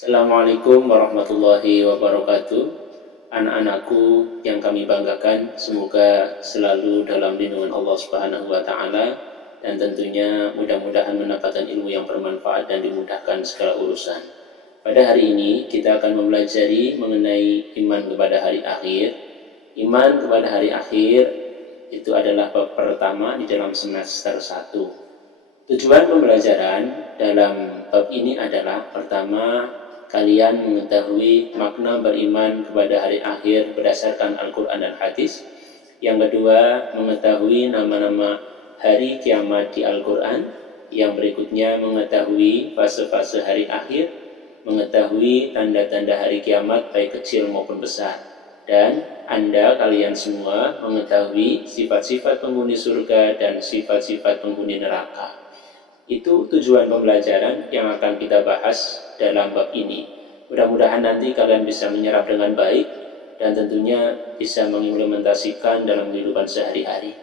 Assalamualaikum warahmatullahi wabarakatuh. Anak-anakku yang kami banggakan, semoga selalu dalam lindungan Allah Subhanahu wa taala dan tentunya mudah-mudahan mendapatkan ilmu yang bermanfaat dan dimudahkan segala urusan. Pada hari ini kita akan mempelajari mengenai iman kepada hari akhir. Iman kepada hari akhir itu adalah bab pertama di dalam semester 1. Tujuan pembelajaran dalam bab ini adalah pertama, kalian mengetahui makna beriman kepada hari akhir berdasarkan Al-Quran dan Hadis. Yang kedua, mengetahui nama-nama hari kiamat di Al-Quran. Yang berikutnya, mengetahui fase-fase hari akhir, mengetahui tanda-tanda hari kiamat baik kecil maupun besar. Dan kalian semua mengetahui sifat-sifat penghuni surga dan sifat-sifat penghuni neraka. Itu tujuan pembelajaran yang akan kita bahas dalam bab ini. Mudah-mudahan nanti kalian bisa menyerap dengan baik dan tentunya bisa mengimplementasikan dalam kehidupan sehari-hari.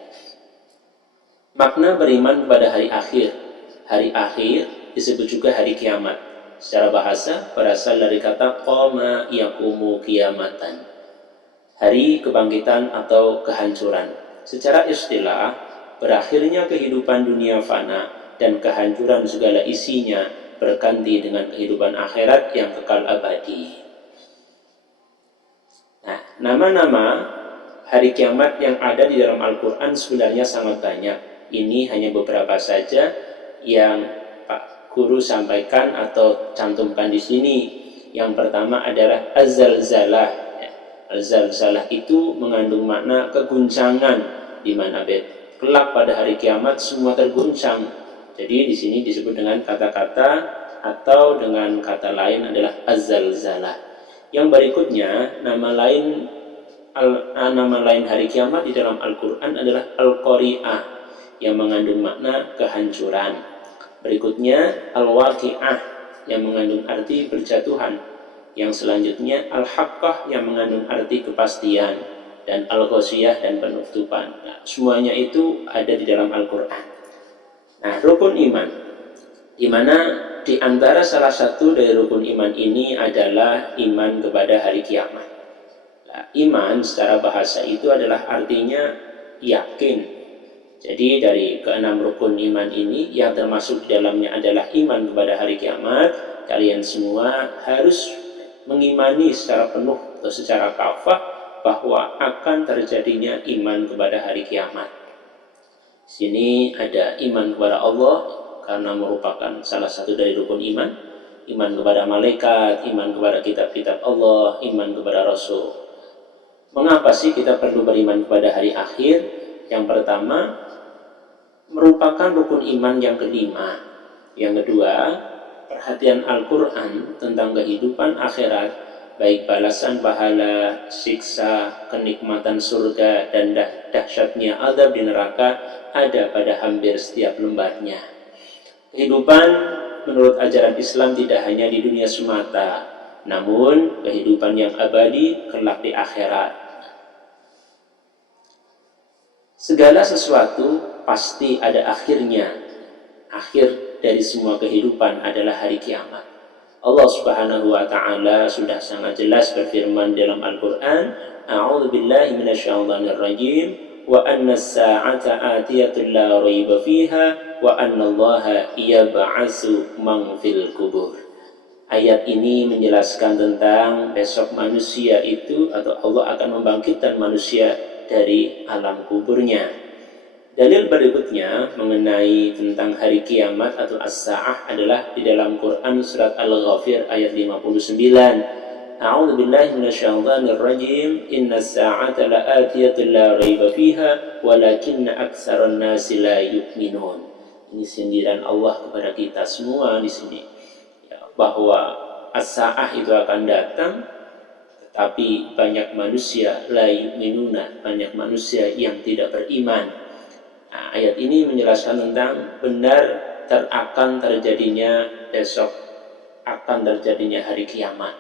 Makna beriman kepada hari akhir. Hari akhir disebut juga hari kiamat. Secara bahasa berasal dari kata qama yaqumu qiyamatan. Hari kebangkitan atau kehancuran. Secara istilah, berakhirnya kehidupan dunia fana dan kehancuran segala isinya berganti dengan kehidupan akhirat yang kekal abadi. Nah, nama-nama hari kiamat yang ada di dalam Al-Quran sebenarnya sangat banyak. Ini hanya beberapa saja yang Pak Guru sampaikan atau cantumkan di sini. Yang pertama adalah Az-Zalzalah. Az-Zalzalah itu mengandung makna keguncangan, di mana kelak pada hari kiamat semua terguncang. Jadi di sini disebut dengan kata-kata atau dengan kata lain adalah Az-Zalzalah. Yang berikutnya, nama lain hari kiamat di dalam Al-Quran adalah Al-Qari'ah yang mengandung makna kehancuran. Berikutnya Al-Waqi'ah yang mengandung arti berjatuhan. Yang selanjutnya Al-Haqqah yang mengandung arti kepastian, dan Al-Ghasyiyah dan penutupan. Nah, semuanya itu ada di dalam Al-Quran. Nah, rukun iman, di mana di antara salah satu dari rukun iman ini adalah iman kepada hari kiamat. Nah, iman secara bahasa itu adalah artinya yakin. Jadi dari keenam rukun iman ini yang termasuk di dalamnya adalah iman kepada hari kiamat. Kalian semua harus mengimani secara penuh atau secara kafah bahwa akan terjadinya iman kepada hari kiamat. Sini ada iman kepada Allah karena merupakan salah satu dari rukun iman. Iman kepada malaikat, iman kepada kitab-kitab Allah, iman kepada Rasul. Mengapa sih kita perlu beriman kepada hari akhir? Yang pertama, merupakan rukun iman yang kelima. Yang kedua, perhatian Al-Quran tentang kehidupan akhirat, baik balasan pahala, siksa, kenikmatan surga, dan dahsyatnya azab di neraka ada pada hampir setiap lembarnya. Kehidupan menurut ajaran Islam tidak hanya di dunia semata, namun kehidupan yang abadi kelak di akhirat. Segala sesuatu pasti ada akhirnya. Akhir dari semua kehidupan adalah hari kiamat. Allah Subhanahu wa taala sudah sangat jelas berfirman dalam Al-Qur'an, A'udzu billahi minasyaitonir rajim, wa anna as-sa'ata atiyatun la raiba fiha wa anna Allaha yab'atsu man fil kubur. Ayat ini menjelaskan tentang besok manusia itu atau Allah akan membangkitkan manusia dari alam kuburnya. Dalil berikutnya mengenai tentang hari kiamat atau as-sa'ah adalah di dalam Quran surat Al-Ghafir ayat 59. A'udzu billahi minasyaitonir rajim. Innas sa'ata la'atiyatun la raiba fiha walakinna aktsaran nasi la yu'minun. Ini sindiran Allah kepada kita semua di sini. Ya, bahwa as-sa'ah itu akan datang, tetapi banyak manusia la yu'minuna, banyak manusia yang tidak beriman. Nah, ayat ini menjelaskan tentang benar akan terjadinya besok, akan terjadinya hari kiamat.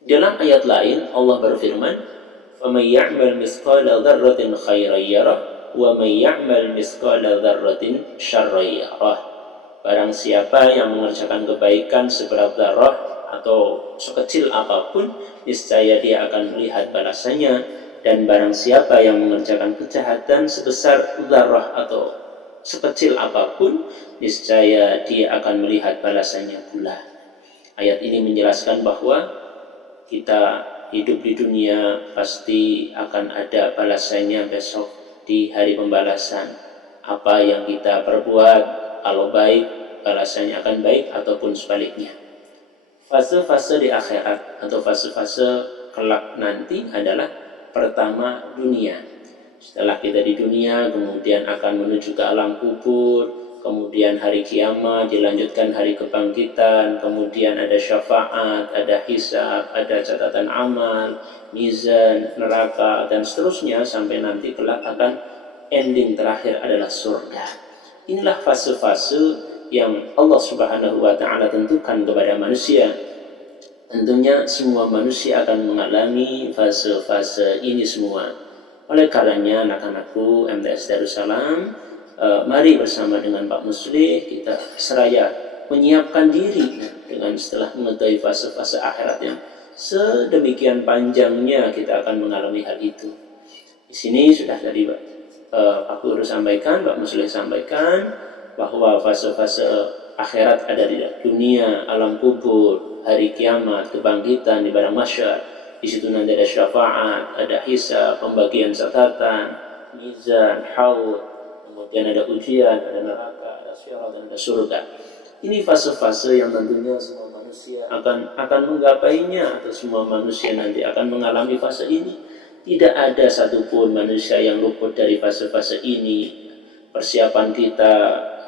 Dalam ayat lain Allah berfirman, فَمَنْ يَعْمَلْ مِثْقَالَ ذَرَّةٍ خَيْرًا يَرَهُ وَمَنْ يَعْمَلْ مِثْقَالَ ذَرَّةٍ شَرًّا يَرَهُ. Barang siapa yang mengerjakan kebaikan seberat dzarrah atau sekecil apapun, niscaya dia akan melihat balasannya. Dan barang siapa yang mengerjakan kejahatan sebesar dzarrah atau sekecil apapun, niscaya dia akan melihat balasannya pula. Ayat ini menjelaskan bahwa kita hidup di dunia pasti akan ada balasannya besok di hari pembalasan. Apa yang kita perbuat, kalau baik, balasannya akan baik ataupun sebaliknya. Fase-fase di akhirat atau fase-fase kelak nanti adalah pertama dunia. Setelah kita di dunia, kemudian akan menuju ke alam kubur, kemudian hari kiamat, dilanjutkan hari kebangkitan, kemudian ada syafaat, ada hisab, ada catatan amal, mizan, neraka, dan seterusnya sampai nanti kelak akan ending terakhir adalah surga. Inilah fase-fase yang Allah Subhanahu wa Ta'ala tentukan kepada manusia. Tentunya semua manusia akan mengalami fase-fase ini semua. Oleh karenanya anak-anakku MTS Darussalam, mari bersama dengan Pak Muslih kita seraya menyiapkan diri dengan setelah mengetahui fase-fase akhirat yang sedemikian panjangnya kita akan mengalami hal itu. Di sini sudah tadi Pak Guru sampaikan, Pak Muslih sampaikan bahwa fase-fase akhirat ada di dunia, alam kubur, hari kiamat, kebangkitan di padang mahsyar. Di situ nanti ada syafaat, ada hisab, pembagian catatan, mizan, haud, kemudian ada ujian, ada neraka, ada syirat, dan ada surga. Ini fase-fase yang tentunya semua manusia akan menggapainya, atau semua manusia nanti akan mengalami fase ini. Tidak ada satupun manusia yang luput dari fase-fase ini. Persiapan kita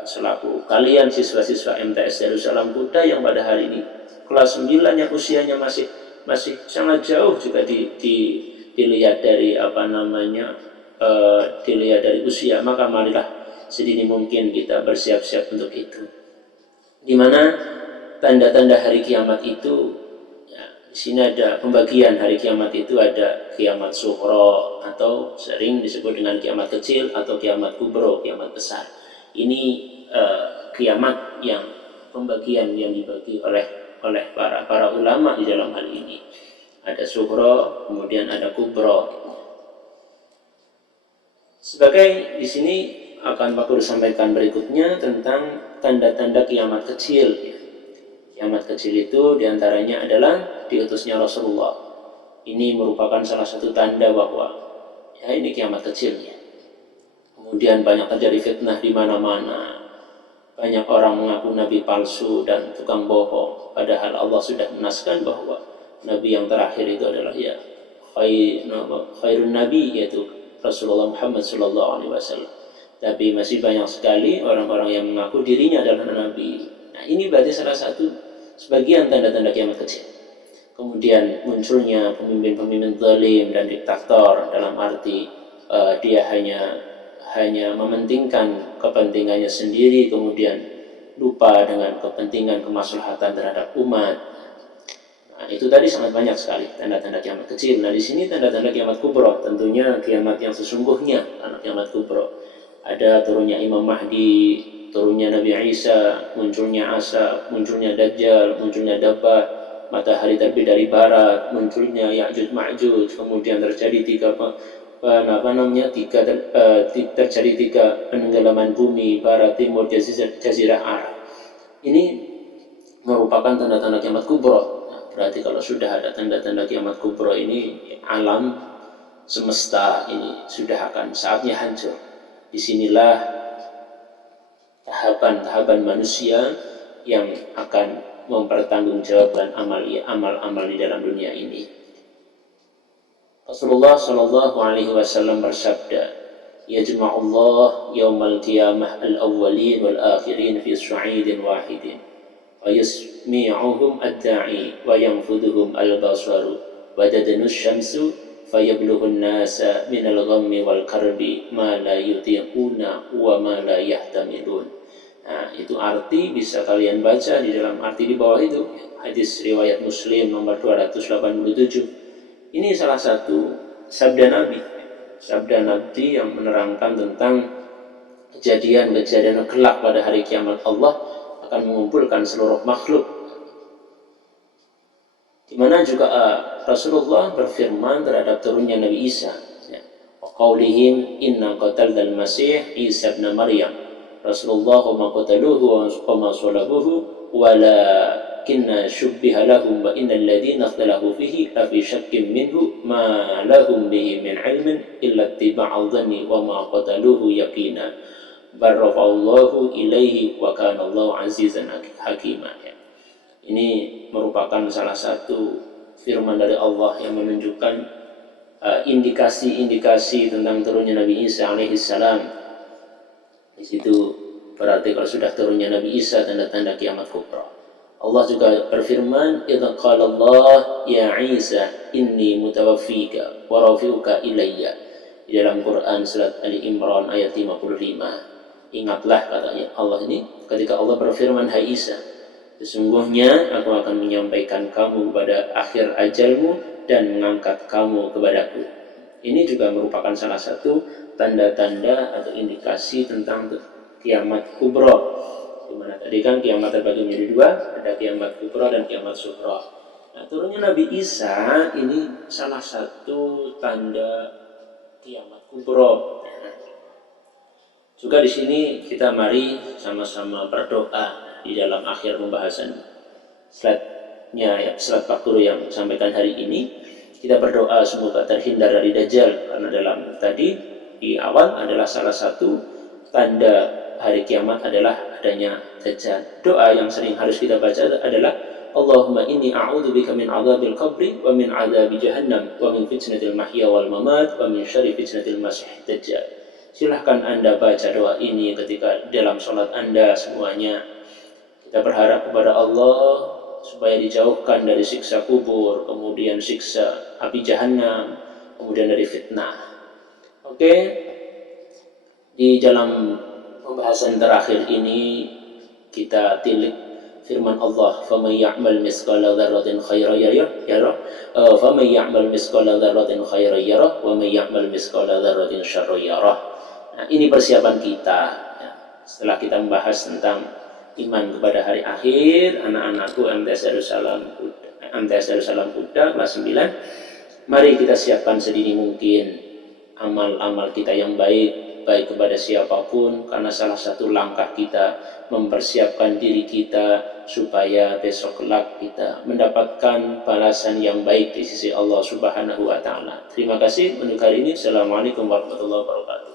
selaku kalian siswa-siswa MTS Darussalam Kuta yang pada hari ini kelas 9 yang usianya masih sangat jauh juga dilihat dari dilihat dari usia, maka marilah sedini mungkin kita bersiap-siap untuk itu. Di mana tanda-tanda hari kiamat itu, di sini ada pembagian hari kiamat itu, ada kiamat sughra atau sering disebut dengan kiamat kecil atau kiamat kubro, kiamat besar. Ini kiamat yang pembagian yang dibagi oleh para ulama di dalam hal ini. Ada sughra, kemudian ada kubro. Sebagai di sini akan Pak Guru sampaikan berikutnya tentang tanda-tanda kiamat kecil. Kiamat kecil itu diantaranya adalah diutusnya Rasulullah. Ini merupakan salah satu tanda bahwa ya ini kiamat kecilnya. Kemudian banyak terjadi fitnah di mana-mana. Banyak orang mengaku nabi palsu dan tukang bohong, padahal Allah sudah menaskan bahwa nabi yang terakhir itu adalah khairun nabi, yaitu Rasulullah Muhammad SAW. Tapi masih banyak sekali orang-orang yang mengaku dirinya adalah nabi. Nah, ini berarti salah satu sebagian tanda-tanda kiamat kecil. Kemudian munculnya pemimpin-pemimpin zalim dan diktator, dalam arti dia hanya mementingkan kepentingannya sendiri, kemudian lupa dengan kepentingan kemaslahatan terhadap umat. Nah, itu tadi sangat banyak sekali tanda-tanda kiamat kecil. Nah, di sini tanda-tanda kiamat kubro, tentunya kiamat yang sesungguhnya, karena kiamat kubro. Ada turunnya Imam Mahdi, turunnya Nabi Isa, munculnya Asap, munculnya Dajjal, munculnya Dabbah, matahari terbit dari barat, munculnya Ya'juj Ma'juj, kemudian terjadi terjadi tiga penenggelaman bumi, barat, timur, jazirah Arab. Ini merupakan tanda-tanda kiamat kubro. Nah, berarti kalau sudah ada tanda-tanda kiamat kubro ini, alam semesta ini sudah akan saatnya hancur. Disinilah tahapan-tahapan manusia yang akan mempertanggungjawabkan amal-amal di dalam dunia ini. Rasulullah Shallallahu Alaihi Wasallam bersabda, "Yajma'ullah yaumal qiyamah al-awwalin wal akhirin fi su'idin wahidin, wa yasmi'uhum ad-da'i wa yanfuduhum al-basaru, wa tadnu syamsu fayablughun nasa minal ghammi wal karbi ma la yutiquna wa ma la yahtamilun." Nah, itu arti bisa kalian baca di dalam arti di bawah itu, hadis riwayat Muslim nomor 287. Ini salah satu sabda Nabi yang menerangkan tentang kejadian kelak pada hari kiamat Allah, akan mengumpulkan seluruh makhluk. Di mana juga Rasulullah berfirman terhadap turunnya Nabi Isa, ya. Qaulihim inna qatalnal masih Isa ibn Maryam. Rasulullah ma qataluhu wa ma salabuhu walakinna syubbiha lahum wa innal ladzina ikhtalafu fihi la fi syakkin minhu ma lahum bihi min ilmin illa ittiba'al dhanni wa ma qataluhu yaqina barrafa'allahu ilaihi wa kana Allahu azizan hakimah. Ini merupakan salah satu firman dari Allah yang menunjukkan indikasi-indikasi tentang turunnya Nabi Isa alaihissalam. Di situ berarti kalau sudah turunnya Nabi Isa tanda-tanda kiamat kubra. Allah juga berfirman, "Idza qala Allah ya Isa inni mutawaffika wa rafi'uka ilayya." Di dalam Quran surat Ali Imran ayat 55. Ingatlah katanya Allah ini ketika Allah berfirman, "Hai Isa, sesungguhnya aku akan menyampaikan kamu pada akhir ajalmu dan mengangkat kamu kepadaku." Ini juga merupakan salah satu tanda-tanda atau indikasi tentang kiamat kubra. Dimana tadi kan kiamat terbagi menjadi dua, ada kiamat kubra dan kiamat sughra. Nah, turunnya Nabi Isa ini salah satu tanda kiamat kubra. Juga di sini kita mari sama-sama berdoa di dalam akhir pembahasan slide 40 yang sampaikan hari ini. Kita berdoa semoga terhindar dari Dajjal, karena dalam tadi di awal adalah salah satu tanda hari kiamat adalah adanya Dajjal. Doa yang sering harus kita baca adalah Allahumma inni a'udzubika min adzabil qabri wa min adzabi jahannam wa min fitnatil mahya wal mamat wa min syarri fitnatil masiihid dajjal. Silahkan Anda baca doa ini ketika dalam sholat Anda semuanya. Kita berharap kepada Allah supaya dijauhkan dari siksa kubur, kemudian siksa api jahanam, kemudian dari fitnah. Oke, di dalam pembahasan terakhir ini kita tilik firman Allah, "Faman ya'mal mithqala dzarratin khairan yarah, faman ya'mal mithqala dzarratin khairan yarah, wa man ya'mal mithqala dzarratin syarran yarah." Nah, ini persiapan kita. Ya. Setelah kita membahas tentang iman kepada hari akhir, anak-anakku MTS Darussalam Kuda kelas 9, mari kita siapkan sedini mungkin amal-amal kita yang baik kepada siapapun, karena salah satu langkah kita mempersiapkan diri kita supaya besok kelak kita mendapatkan balasan yang baik di sisi Allah Subhanahu wa Ta'ala. Terima kasih untuk hari ini. Assalamualaikum warahmatullahi wabarakatuh.